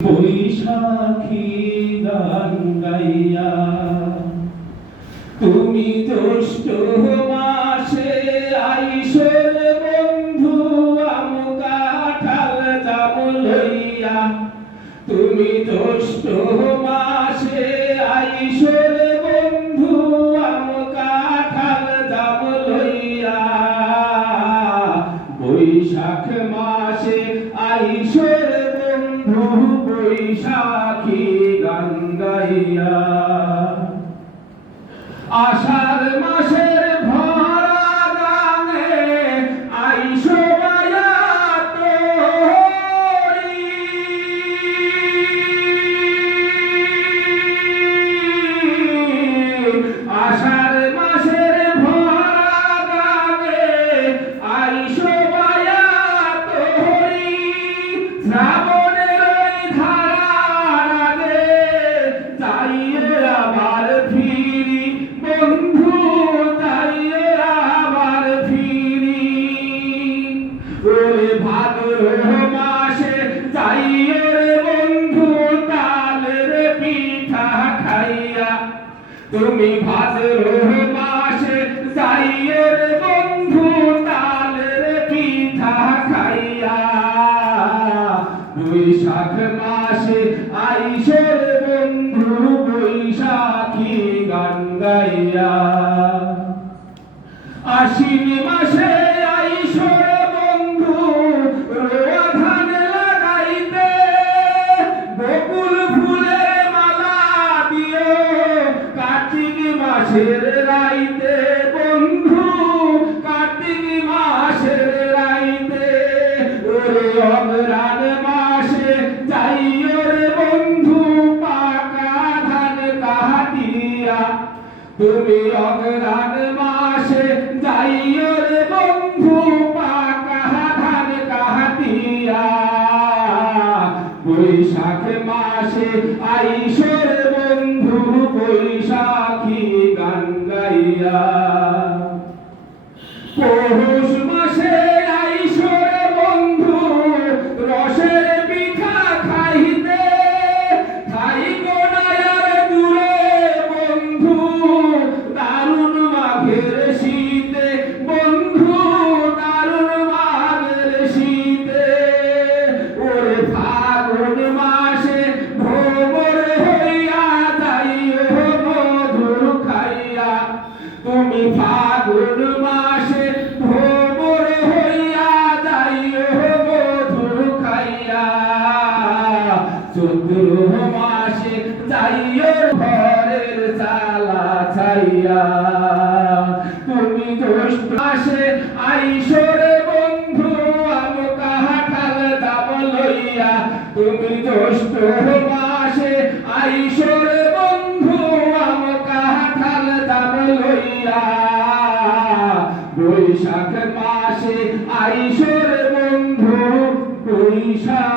বৈশাখী গান গাইয়া তুমি জ্যৈষ্ঠ মাসে আইসর বন্ধু আম কাঁঠাল জাম লইয়া। তুমি জ্যৈষ্ঠ মাসে আইসর বন্ধু আম কাঁঠাল জাম লইয়া। বৈশাখ মাসে আইসর বন্ধু বৈশাখী গান গাইয়া। আষাঢ় মাসের ভরা গানে আইসো মায়া তোরি। আষাঢ় মাসের ভরা গানে আইসো মায়া তোরি। শ্রাবণের ওই ধারার আগে যাইয়ে আবার ফিরি বন্ধু, যাইয়ে আবার ফিরি। ওরে ভাদ্র মাসে যাইয়ে রে বন্ধু তালের পিঠা খাইয়া। তুমি ভাদ্র মাসে যাইয়ে রে বন্ধু তালের পিঠা খাইয়া। বৈশাখ মাসে আইসো রে বন্ধু বৈশাখী গান গাইয়া। আশ্বিন মাসে আইসো রে বন্ধু রোয়া ধান লাগাইতে। বকুল ফুলের মালা দিও কার্তিক মাসের রাইতে বন্ধু, কার্তিক মাসের রাইতে। ওরে অগ্রহায়ণ মাসে যাইও রে বন্ধু পাকা ধান কাটিয়া। তুমি অগ্রহায়ণ মাসে যাইও রে বন্ধু পাকা ধান কাটিয়া। বৈশাখ মাসে আইসো রে বন্ধু বৈশাখী গান গাইয়া। পৌষ মাসে আইসো রে বন্ধু রসের পিঠা খাইতে। খাই কোনায়ার দূরে বন্ধু দারুণ মাঘের শীতে বন্ধু, দারুণ মাঘের শীতে। ওরে ফাগুন মাসে ভ্রমর হইয়া যাইও মধুর খাইয়া। তুমি ফাগুন মাসে ভ্রমর হইয়া যাইও মধুর খাইয়া। চৈত্র মাসে যাইও ঘরের চালা ছাইয়া। তুমি জ্যৈষ্ঠ মাসে আইসো রে বন্ধু আম কাঁঠাল জাম লইয়া। তুমি জ্যৈষ্ঠ মাসে আইসো রে বন্ধু আম কাঁঠাল জাম লইয়া। বৈশাখ মাসে আইসো রে বন্ধু বৈশাখ